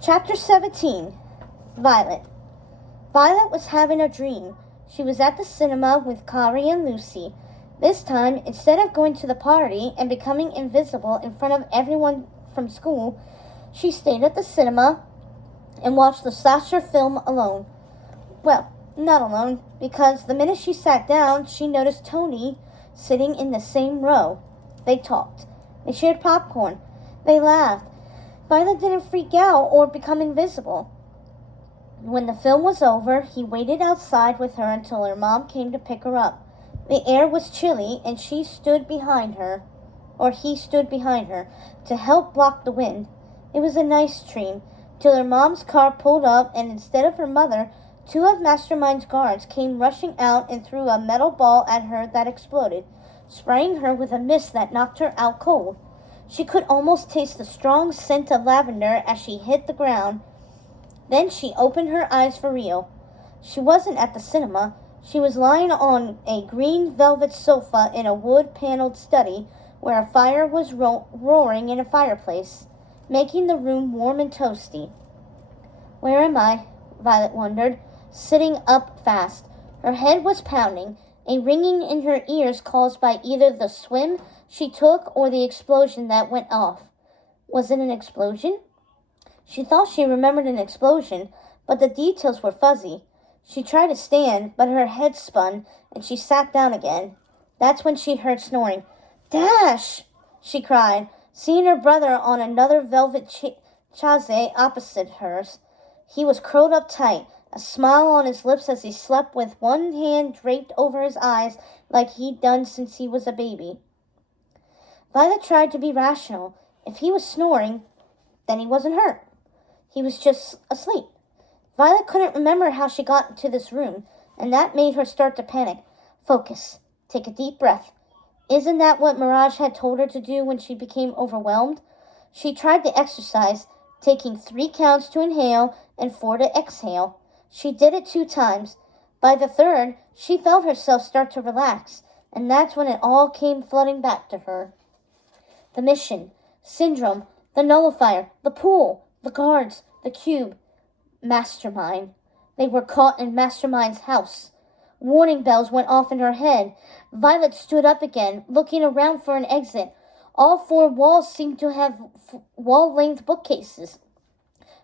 Chapter 17. Violet. Violet was having a dream. She was at the cinema with Kari and Lucy. This time, instead of going to the party and becoming invisible in front of everyone from school, she stayed at the cinema and watched the slasher film alone. Well, not alone, because the minute she sat down, she noticed Tony sitting in the same row. They talked. They shared popcorn. They laughed. Violet didn't freak out or become invisible. When the film was over, he waited outside with her until her mom came to pick her up. The air was chilly, and he stood behind her, to help block the wind. It was a nice dream, till her mom's car pulled up, and instead of her mother, two of Mastermind's guards came rushing out and threw a metal ball at her that exploded, spraying her with a mist that knocked her out cold. She could almost taste the strong scent of lavender as she hit the ground. Then she opened her eyes for real. She wasn't at the cinema. She was lying on a green velvet sofa in a wood-paneled study where a fire was roaring in a fireplace, making the room warm and toasty. Where am I? Violet wondered, sitting up fast. Her head was pounding, a ringing in her ears caused by either the swim she took or the explosion that went off. Was it an explosion? She thought she remembered an explosion, but the details were fuzzy. She tried to stand, but her head spun, and she sat down again. That's when she heard snoring. "Dash!" she cried, seeing her brother on another velvet chaise opposite hers. He was curled up tight, a smile on his lips as he slept with one hand draped over his eyes like he'd done since he was a baby. Violet tried to be rational. If he was snoring, then he wasn't hurt. He was just asleep. Violet couldn't remember how she got into this room, and that made her start to panic. Focus. Take a deep breath. Isn't that what Mirage had told her to do when she became overwhelmed? She tried the exercise, taking 3 counts to inhale and 4 to exhale. She did it 2 times. By the 3rd, she felt herself start to relax, and that's when it all came flooding back to her. The mission, Syndrome, the nullifier, the pool, the guards, the cube, Mastermind. They were caught in Mastermind's house. Warning bells went off in her head. Violet stood up again, looking around for an exit. All 4 walls seemed to have wall-length bookcases.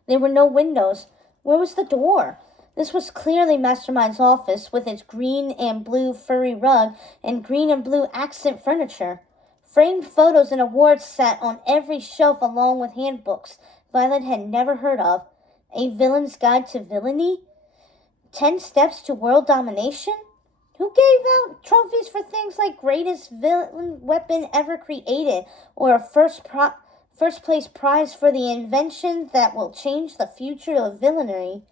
There were no windows. Where was the door? This was clearly Mastermind's office, with its green and blue furry rug and green and blue accent furniture. Framed photos and awards sat on every shelf along with handbooks Violet had never heard of. A Villain's Guide to Villainy? 10 Steps to World Domination? Who gave out trophies for things like greatest villain weapon ever created or a first place prize for the invention that will change the future of villainy?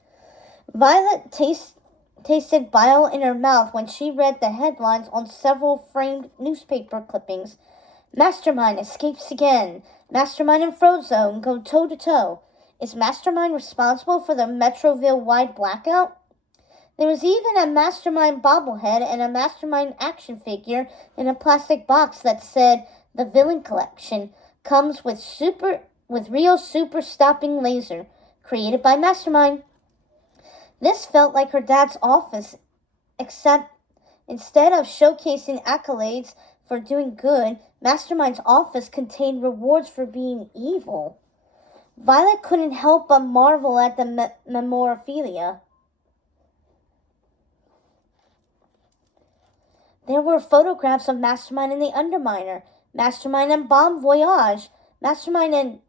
Violet tasted bile in her mouth when she read the headlines on several framed newspaper clippings. Mastermind escapes again. Mastermind and Frozone go toe-to-toe. Is Mastermind responsible for the Metroville-wide blackout? There was even a Mastermind bobblehead and a Mastermind action figure in a plastic box that said, "The Villain Collection comes with real super stopping laser, created by Mastermind." This felt like her dad's office, except instead of showcasing accolades for doing good, Mastermind's office contained rewards for being evil. Violet couldn't help but marvel at the memorabilia. There were photographs of Mastermind and the Underminer, Mastermind and Bon Voyage, Mastermind and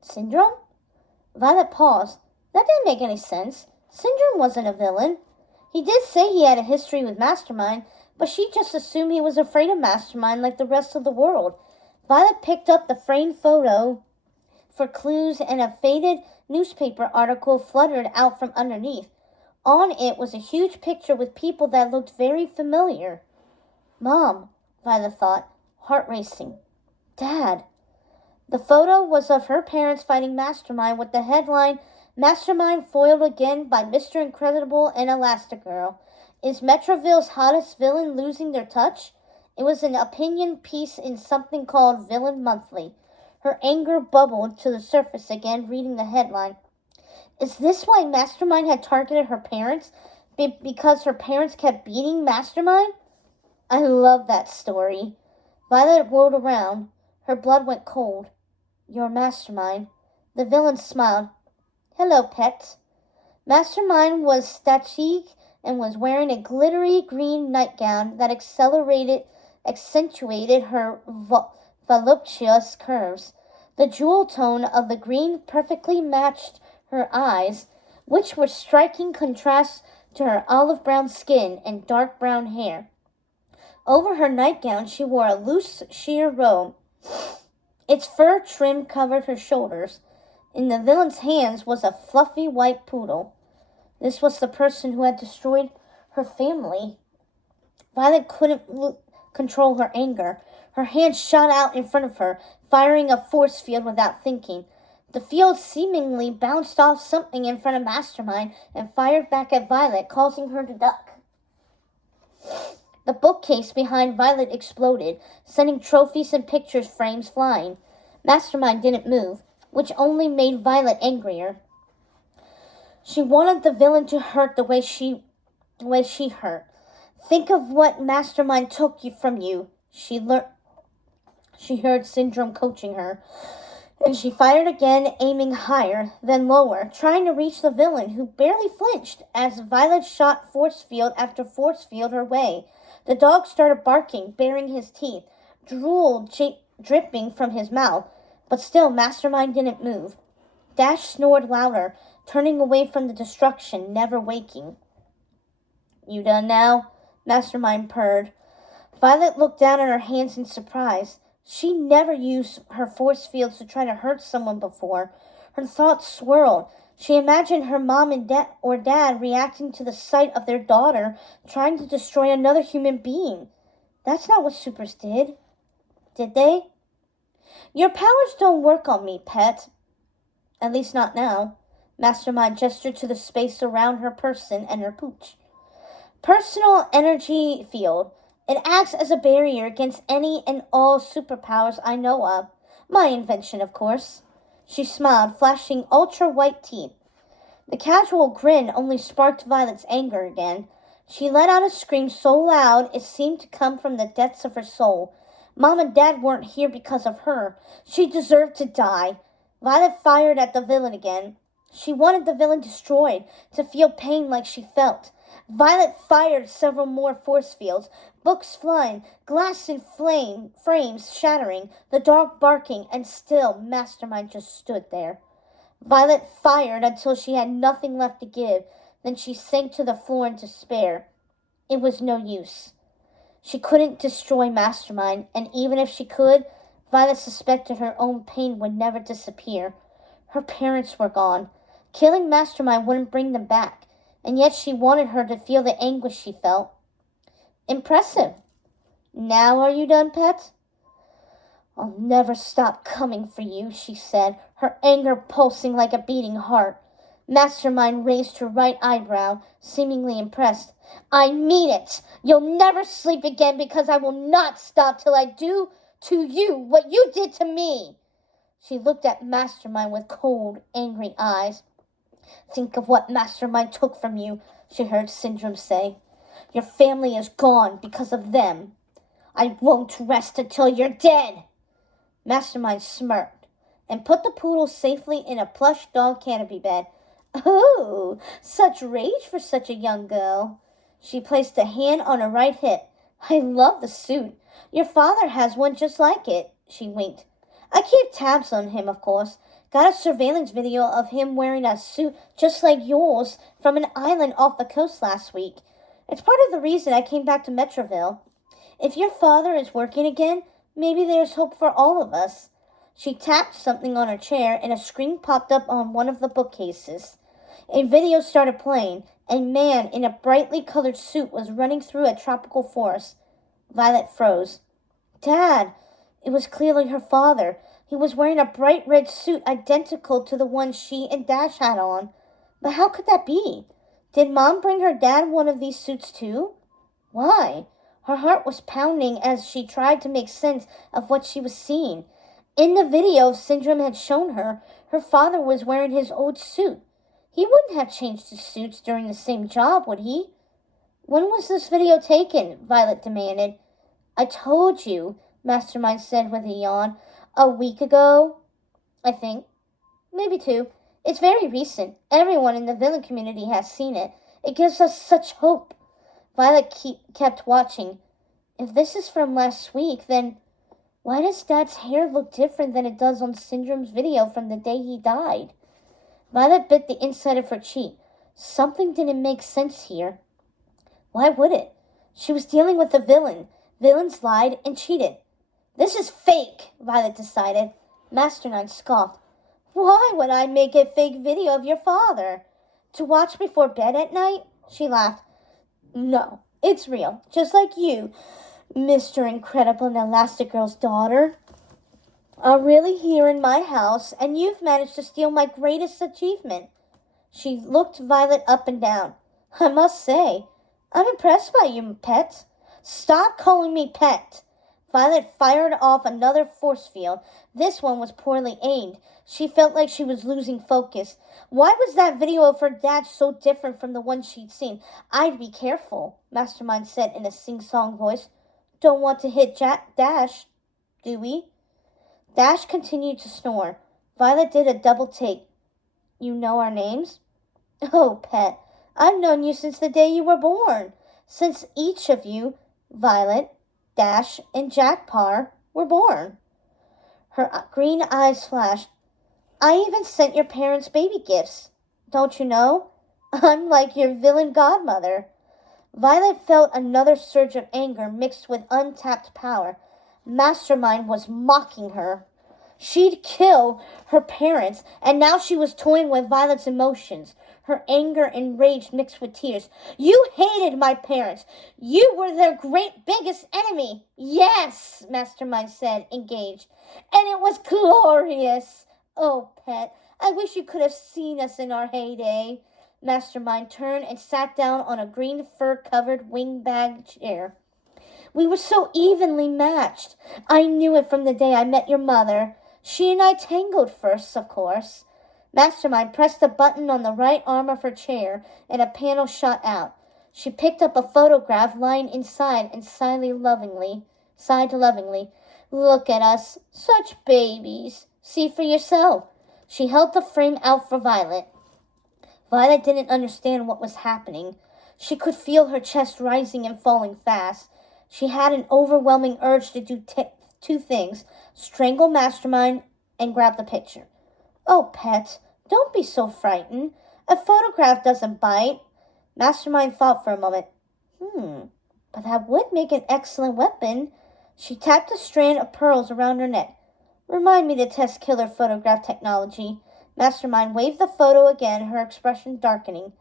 Syndrome? Violet paused. That didn't make any sense. Syndrome wasn't a villain. He did say he had a history with Mastermind, but she just assumed he was afraid of Mastermind like the rest of the world. Violet picked up the framed photo for clues, and a faded newspaper article fluttered out from underneath. On it was a huge picture with people that looked very familiar. Mom, Violet thought, heart racing. Dad. The photo was of her parents fighting Mastermind with the headline, "Mastermind foiled again by Mr. Incredible and Elastigirl. Is Metroville's hottest villain losing their touch?" It was an opinion piece in something called Villain Monthly. Her anger bubbled to the surface again, reading the headline. Is this why Mastermind had targeted her parents? Because her parents kept beating Mastermind? I love that story. Violet whirled around. Her blood went cold. You're Mastermind. The villain smiled. Hello, pet. Mastermind was statique and was wearing a glittery green nightgown that accentuated her voluptuous curves. The jewel tone of the green perfectly matched her eyes, which were striking contrasts to her olive brown skin and dark brown hair. Over her nightgown she wore a loose sheer robe. Its fur trim covered her shoulders. In the villain's hands was a fluffy white poodle. This was the person who had destroyed her family. Violet couldn't control her anger. Her hand shot out in front of her, firing a force field without thinking. The field seemingly bounced off something in front of Mastermind and fired back at Violet, causing her to duck. The bookcase behind Violet exploded, sending trophies and picture frames flying. Mastermind didn't move, which only made Violet angrier. She wanted the villain to hurt the way she hurt. Think of what Mastermind took from you. She heard Syndrome coaching her, and she fired again, aiming higher, then lower, trying to reach the villain, who barely flinched as Violet shot force field after force field her way. The dog started barking, baring his teeth, drool dripping from his mouth, but still Mastermind didn't move. Dash snored louder, turning away from the destruction, never waking. You done now? Mastermind purred. Violet looked down at her hands in surprise. She never used her force fields to try to hurt someone before. Her thoughts swirled. She imagined her mom and dad reacting to the sight of their daughter trying to destroy another human being. That's not what supers did. Did they? Your powers don't work on me, pet. At least not now. Mastermind gestured to the space around her person and her pooch. Personal energy field. It acts as a barrier against any and all superpowers I know of. My invention, of course. She smiled, flashing ultra-white teeth. The casual grin only sparked Violet's anger again. She let out a scream so loud it seemed to come from the depths of her soul. Mom and Dad weren't here because of her. She deserved to die. Violet fired at the villain again. She wanted the villain destroyed, to feel pain like she felt. Violet fired several more force fields, books flying, glass in frames shattering, the dog barking, and still Mastermind just stood there. Violet fired until she had nothing left to give, then she sank to the floor in despair. It was no use. She couldn't destroy Mastermind, and even if she could, Violet suspected her own pain would never disappear. Her parents were gone. Killing Mastermind wouldn't bring them back, and yet she wanted her to feel the anguish she felt. Impressive. Now are you done, pet? I'll never stop coming for you, she said, her anger pulsing like a beating heart. Mastermind raised her right eyebrow, seemingly impressed. I mean it. You'll never sleep again because I will not stop till I do to you what you did to me. She looked at Mastermind with cold, angry eyes. Think of what Mastermind took from you, she heard Syndrome say. Your family is gone because of them. I won't rest until you're dead. Mastermind smirked and put the poodle safely in a plush dog canopy bed. Oh, such rage for such a young girl. She placed a hand on her right hip. I love the suit. Your father has one just like it, she winked. I keep tabs on him, of course. Got a surveillance video of him wearing a suit just like yours from an island off the coast last week. It's part of the reason I came back to Metroville. If your father is working again, maybe there's hope for all of us. She tapped something on her chair and a screen popped up on one of the bookcases. A video started playing. A man in a brightly colored suit was running through a tropical forest. Violet froze. Dad! It was clearly her father. He was wearing a bright red suit identical to the one she and Dash had on. But how could that be? Did Mom bring her dad one of these suits too? Why? Her heart was pounding as she tried to make sense of what she was seeing. In the video Syndrome had shown her, her father was wearing his old suit. He wouldn't have changed his suits during the same job, would he? When was this video taken? Violet demanded. I told you, Mastermind said with a yawn. A week ago, I think. Maybe 2. It's very recent. Everyone in the villain community has seen it. It gives us such hope. Violet kept watching. If this is from last week, then why does Dad's hair look different than it does on Syndrome's video from the day he died? Violet bit the inside of her cheek. Something didn't make sense here. Why would it? She was dealing with a villain. Villains lied and cheated. This is fake, Violet decided. Mastermind scoffed. Why would I make a fake video of your father? To watch before bed at night? She laughed. No, it's real. Just like you, Mr. Incredible and Elastigirl's daughter, are really here in my house, and you've managed to steal my greatest achievement. She looked Violet up and down. I must say, I'm impressed by you, pet. Stop calling me pet. Violet fired off another force field. This one was poorly aimed. She felt like she was losing focus. Why was that video of her dad so different from the one she'd seen? I'd be careful, Mastermind said in a sing-song voice. Don't want to hit Dash, do we? Dash continued to snore. Violet did a double take. You know our names? Oh, pet, I've known you since the day you were born. Since each of you, Violet, Dash, and Jackpar, were born. Her green eyes flashed. I even sent your parents baby gifts. Don't you know? I'm like your villain godmother. Violet felt another surge of anger mixed with untapped power. Mastermind was mocking her. She'd kill her parents, and now she was toying with Violet's emotions. Her anger and rage mixed with tears. You hated my parents. You were their great biggest enemy. Yes, Mastermind said, engaged. And it was glorious. Oh, pet, I wish you could have seen us in our heyday. Mastermind turned and sat down on a green fur-covered wing-bag chair. We were so evenly matched. I knew it from the day I met your mother. She and I tangled first, of course. Mastermind pressed a button on the right arm of her chair, and a panel shot out. She picked up a photograph lying inside and sighed lovingly. Look at us, such babies. See for yourself. She held the frame out for Violet. Violet didn't understand what was happening. She could feel her chest rising and falling fast. She had an overwhelming urge to do 2 things, strangle Mastermind and grab the picture. Oh, pet, don't be so frightened. A photograph doesn't bite. Mastermind thought for a moment. But that would make an excellent weapon. She tapped a strand of pearls around her neck. Remind me to test killer photograph technology. Mastermind waved the photo again, her expression darkening.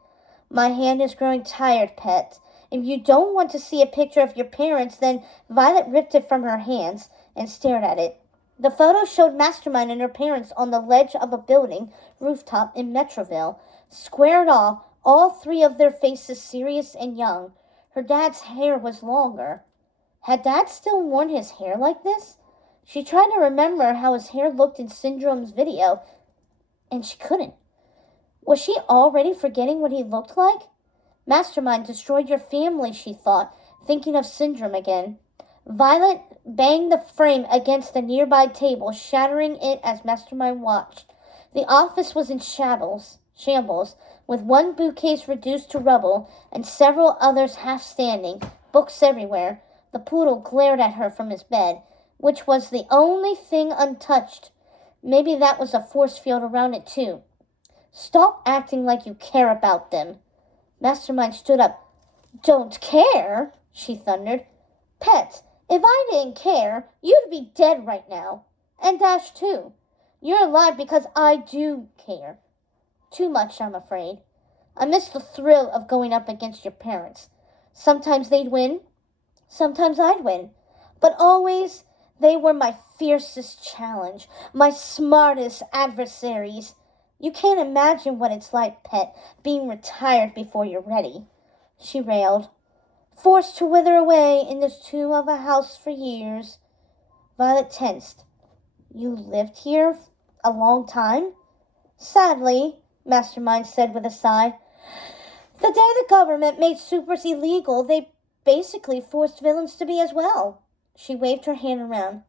My hand is growing tired, pet. If you don't want to see a picture of your parents, then Violet ripped it from her hands and stared at it. The photo showed Mastermind and her parents on the ledge of a building rooftop in Metroville, squared off, all 3 of their faces serious and young. Her dad's hair was longer. Had Dad still worn his hair like this? She tried to remember how his hair looked in Syndrome's video, and she couldn't. Was she already forgetting what he looked like? Mastermind destroyed your family, she thought, thinking of Syndrome again. Violet banged the frame against the nearby table, shattering it as Mastermind watched. The office was in shambles, with 1 bookcase reduced to rubble and several others half standing, books everywhere. The poodle glared at her from his bed, which was the only thing untouched. Maybe that was a force field around it, too. Stop acting like you care about them. Mastermind stood up. Don't care, she thundered. Pet, if I didn't care, you'd be dead right now. And Dash, too. You're alive because I do care. Too much, I'm afraid. I miss the thrill of going up against your parents. Sometimes they'd win. Sometimes I'd win. But always, they were my fiercest challenge, my smartest adversaries. You can't imagine what it's like, pet, being retired before you're ready. She railed. Forced to wither away in this tomb of a house for years. Violet tensed. You lived here a long time? Sadly, Mastermind said with a sigh. The day the government made supers illegal, they basically forced villains to be as well. She waved her hand around.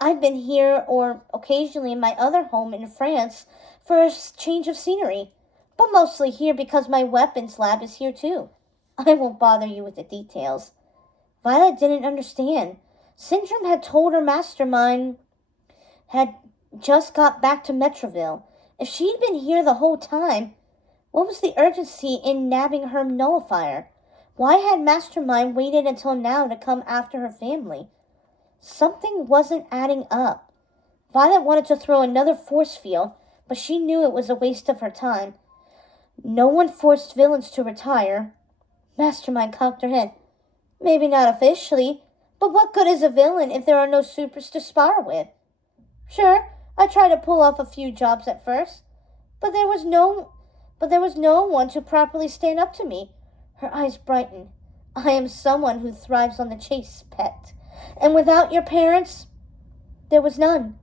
I've been here or occasionally in my other home in France for a change of scenery, but mostly here because my weapons lab is here too. I won't bother you with the details. Violet didn't understand. Syndrome had told her Mastermind had just got back to Metroville. If she'd been here the whole time, what was the urgency in nabbing her nullifier? Why had Mastermind waited until now to come after her family? Something wasn't adding up. Violet wanted to throw another force field, but she knew it was a waste of her time. No one forced villains to retire. Mastermind cocked her head. Maybe not officially, but what good is a villain if there are no supers to spar with? Sure, I tried to pull off a few jobs at first, but there was no one to properly stand up to me. Her eyes brightened. I am someone who thrives on the chase, pet. And without your parents, there was none.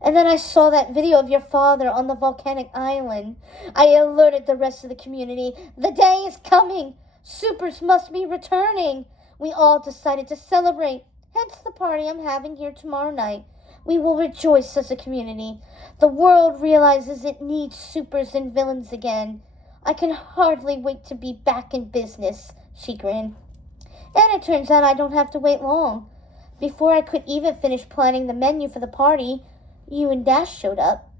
And then I saw that video of your father on the volcanic island. I alerted the rest of the community. The day is coming. Supers must be returning. We all decided to celebrate. Hence the party I'm having here tomorrow night. We will rejoice as a community. The world realizes it needs supers and villains again. I can hardly wait to be back in business, she grinned. And it turns out I don't have to wait long. Before I could even finish planning the menu for the party, you and Dash showed up.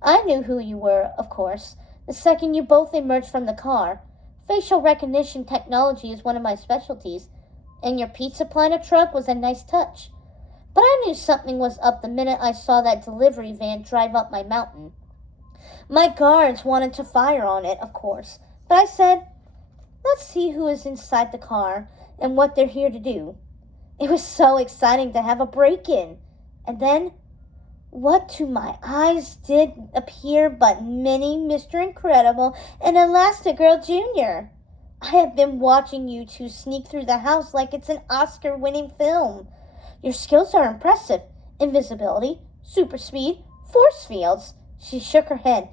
I knew who you were, of course, the second you both emerged from the car. Facial recognition technology is one of my specialties, and your pizza platter truck was a nice touch. But I knew something was up the minute I saw that delivery van drive up my mountain. My guards wanted to fire on it, of course, but I said, let's see who is inside the car and what they're here to do. It was so exciting to have a break-in. And then, what to my eyes did appear but Minnie, Mr. Incredible, and Elastigirl Jr. I have been watching you two sneak through the house like it's an Oscar-winning film. Your skills are impressive. Invisibility, super speed, force fields. She shook her head.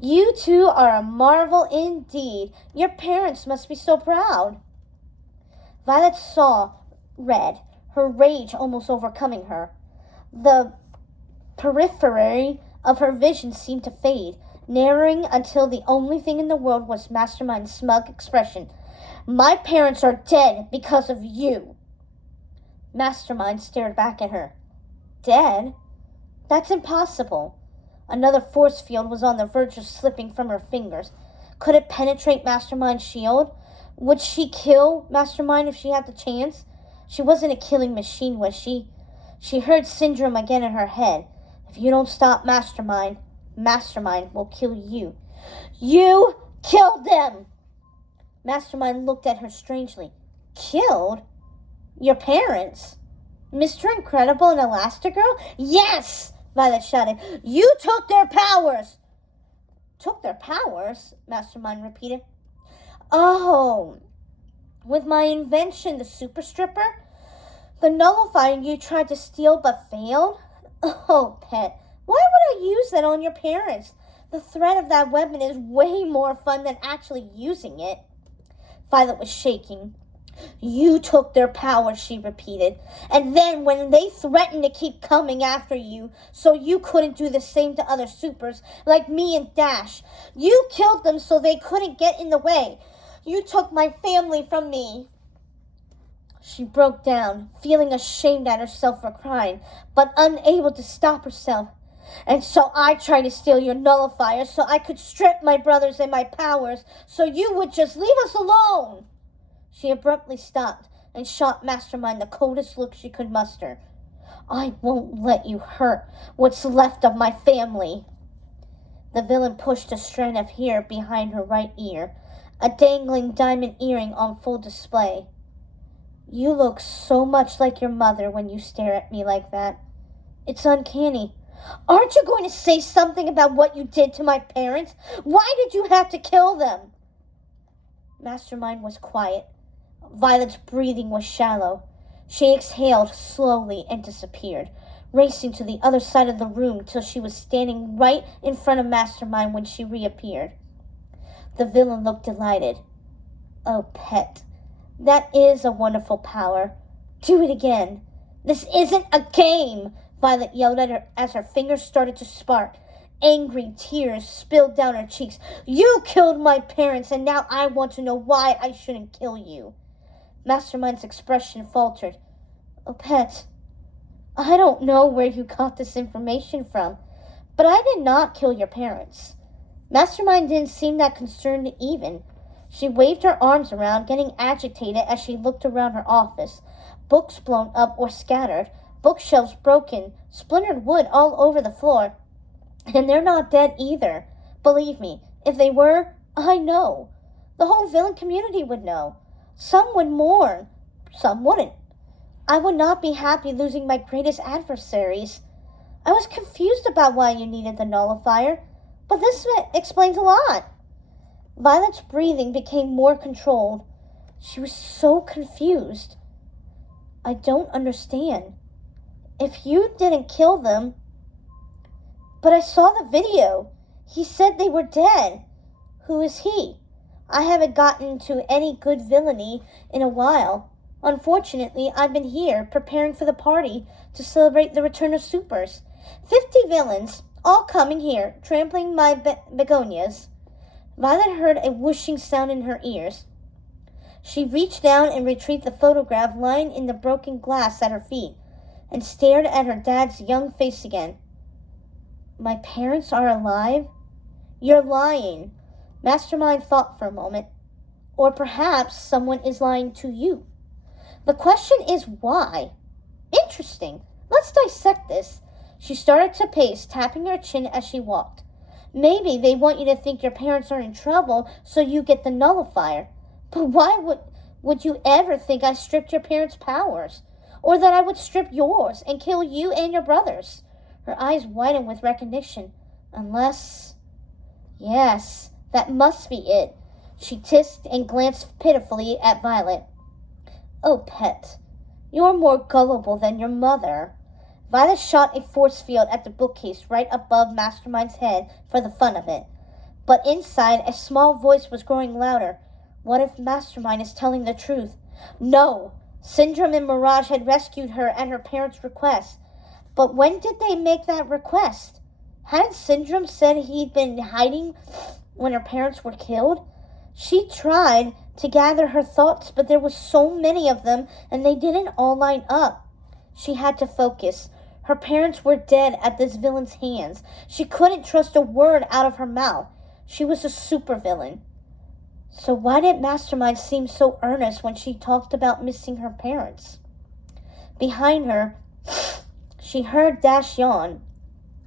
You two are a marvel indeed. Your parents must be so proud. Violet saw red, her rage almost overcoming her. The periphery of her vision seemed to fade, narrowing until the only thing in the world was Mastermind's smug expression. My parents are dead because of you. Mastermind stared back at her. Dead? That's impossible. Another force field was on the verge of slipping from her fingers. Could it penetrate Mastermind's shield? Would she kill Mastermind if she had the chance? She wasn't a killing machine, was she? She heard Syndrome again in her head. If you don't stop Mastermind, Mastermind will kill you. You killed them! Mastermind looked at her strangely. Killed? Your parents? Mr. Incredible and Elastigirl? Yes! Violet shouted. You took their powers! Took their powers? Mastermind repeated. Oh, with my invention, the super stripper? The nullifier you tried to steal but failed? Oh, pet, why would I use that on your parents? The threat of that weapon is way more fun than actually using it. Violet was shaking. You took their powers, she repeated. And then when they threatened to keep coming after you so you couldn't do the same to other supers like me and Dash, you killed them so they couldn't get in the way. You took my family from me. She broke down, feeling ashamed at herself for crying, but unable to stop herself. And so I tried to steal your nullifier so I could strip my brothers and my powers so you would just leave us alone. She abruptly stopped and shot Mastermind the coldest look she could muster. I won't let you hurt what's left of my family. The villain pushed a strand of hair behind her right ear, a dangling diamond earring on full display. You look so much like your mother when you stare at me like that. It's uncanny. Aren't you going to say something about what you did to my parents? Why did you have to kill them? Mastermind was quiet. Violet's breathing was shallow. She exhaled slowly and disappeared, racing to the other side of the room till she was standing right in front of Mastermind when she reappeared. The villain looked delighted. Oh, pet, that is a wonderful power. Do it again. This isn't a game, Violet yelled at her as her fingers started to spark. Angry tears spilled down her cheeks. You killed my parents, and now I want to know why I shouldn't kill you. Mastermind's expression faltered. Oh, pet, I don't know where you got this information from, but I did not kill your parents. Mastermind didn't seem that concerned even. She waved her arms around, getting agitated as she looked around her office. Books blown up or scattered, bookshelves broken, splintered wood all over the floor. And they're not dead either. Believe me, if they were, I know. The whole villain community would know. Some would mourn, some wouldn't. I would not be happy losing my greatest adversaries. I was confused about why you needed the nullifier, but this explains a lot. Violet's breathing became more controlled. She was so confused. I don't understand. If you didn't kill them... But I saw the video. He said they were dead. Who is he? I haven't gotten to any good villainy in a while. Unfortunately, I've been here preparing for the party to celebrate the return of supers. 50 villains, all coming here, trampling my begonias. Violet heard a whooshing sound in her ears. She reached down and retrieved the photograph lying in the broken glass at her feet and stared at her dad's young face again. My parents are alive? You're lying. Mastermind thought for a moment. Or perhaps someone is lying to you. The question is why? Interesting. Let's dissect this. She started to pace, tapping her chin as she walked. Maybe they want you to think your parents are in trouble so you get the nullifier. But why would you ever think I stripped your parents' powers? Or that I would strip yours and kill you and your brothers? Her eyes widened with recognition. Unless... Yes, that must be it. She tissed and glanced pitifully at Violet. Oh, pet, you're more gullible than your mother. Violet shot a force field at the bookcase right above Mastermind's head for the fun of it. But inside, a small voice was growing louder. What if Mastermind is telling the truth? No! Syndrome and Mirage had rescued her at her parents' request. But when did they make that request? Hadn't Syndrome said he'd been hiding when her parents were killed? She tried to gather her thoughts, but there were so many of them, and they didn't all line up. She had to focus. Her parents were dead at this villain's hands. She couldn't trust a word out of her mouth. She was a supervillain. So why did Mastermind seem so earnest when she talked about missing her parents? Behind her, she heard Dash yawn.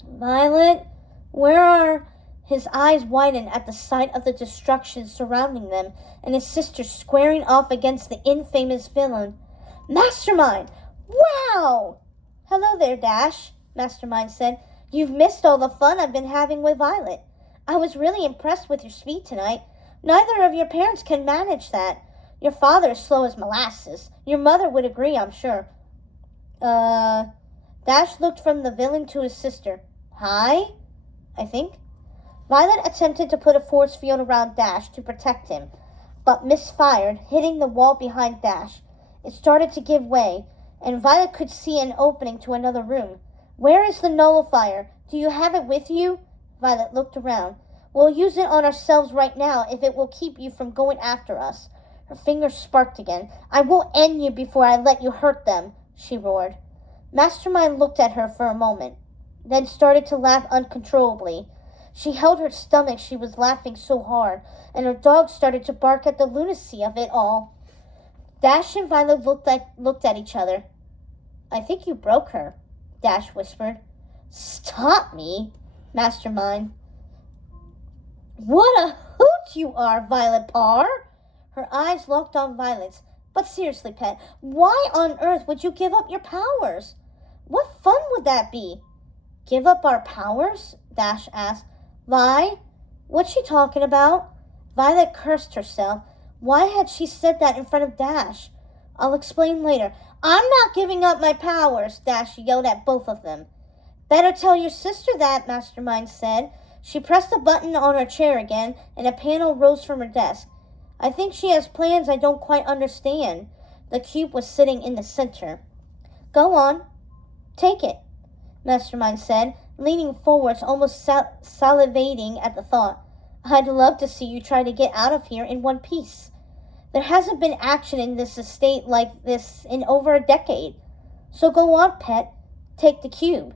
Violet, where are... His eyes widened at the sight of the destruction surrounding them and his sister squaring off against the infamous villain. Mastermind! Wow! Hello there, Dash, Mastermind said. You've missed all the fun I've been having with Violet. I was really impressed with your speed tonight. Neither of your parents can manage that. Your father is slow as molasses. Your mother would agree, I'm sure. Dash looked from the villain to his sister. Hi? I think. Violet attempted to put a force field around Dash to protect him, but misfired, hitting the wall behind Dash. It started to give way, and Violet could see an opening to another room. Where is the nullifier? Do you have it with you? Violet looked around. We'll use it on ourselves right now if it will keep you from going after us. Her fingers sparked again. I will end you before I let you hurt them, she roared. Mastermind looked at her for a moment, then started to laugh uncontrollably. She held her stomach, she was laughing so hard, and her dog started to bark at the lunacy of it all. Dash and Violet looked at each other. I think you broke her, Dash whispered. Stop me, Mastermind. What a hoot you are, Violet Parr! Her eyes locked on Violet's. But seriously, pet, why on earth would you give up your powers? What fun would that be? Give up our powers? Dash asked. Vi? What's she talking about? Violet cursed herself. Why had she said that in front of Dash? I'll explain later. I'm not giving up my powers, Dash yelled at both of them. Better tell your sister that, Mastermind said. She pressed a button on her chair again, and a panel rose from her desk. I think she has plans I don't quite understand. The cube was sitting in the center. Go on. Take it, Mastermind said, leaning forwards, almost salivating at the thought. I'd love to see you try to get out of here in one piece. There hasn't been action in this estate like this in over a decade. So go on, pet. Take the cube.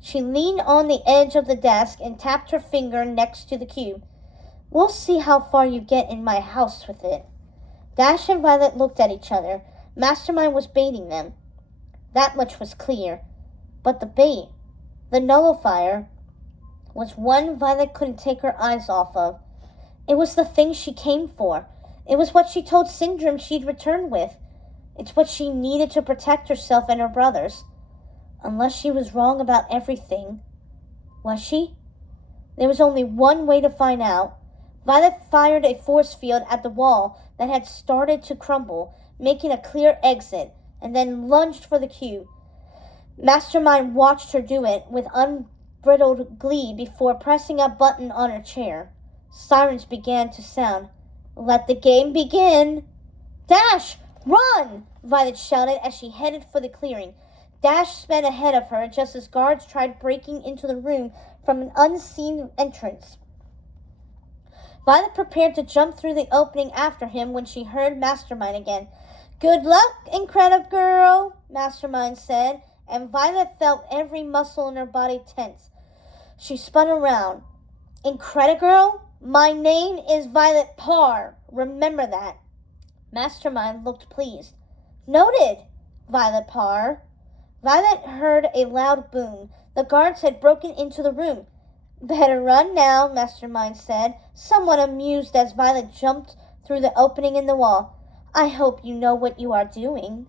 She leaned on the edge of the desk and tapped her finger next to the cube. We'll see how far you get in my house with it. Dash and Violet looked at each other. Mastermind was baiting them. That much was clear. But the bait, the nullifier, was one Violet couldn't take her eyes off of. It was the thing she came for. It was what she told Syndrome she'd return with. It's what she needed to protect herself and her brothers. Unless she was wrong about everything. Was she? There was only one way to find out. Violet fired a force field at the wall that had started to crumble, making a clear exit, and then lunged for the cube. Mastermind watched her do it with unbridled glee before pressing a button on her chair. Sirens began to sound. Let the game begin! Dash! Run! Violet shouted as she headed for the clearing. Dash sped ahead of her just as guards tried breaking into the room from an unseen entrance. Violet prepared to jump through the opening after him when she heard Mastermind again. Good luck, Incredible Girl, Mastermind said, and Violet felt every muscle in her body tense. She spun around. Incredible Girl? My name is Violet Parr. Remember that. Mastermind looked pleased. Noted, Violet Parr. Violet heard a loud boom. The guards had broken into the room. Better run now, Mastermind said, somewhat amused as Violet jumped through the opening in the wall. I hope you know what you are doing.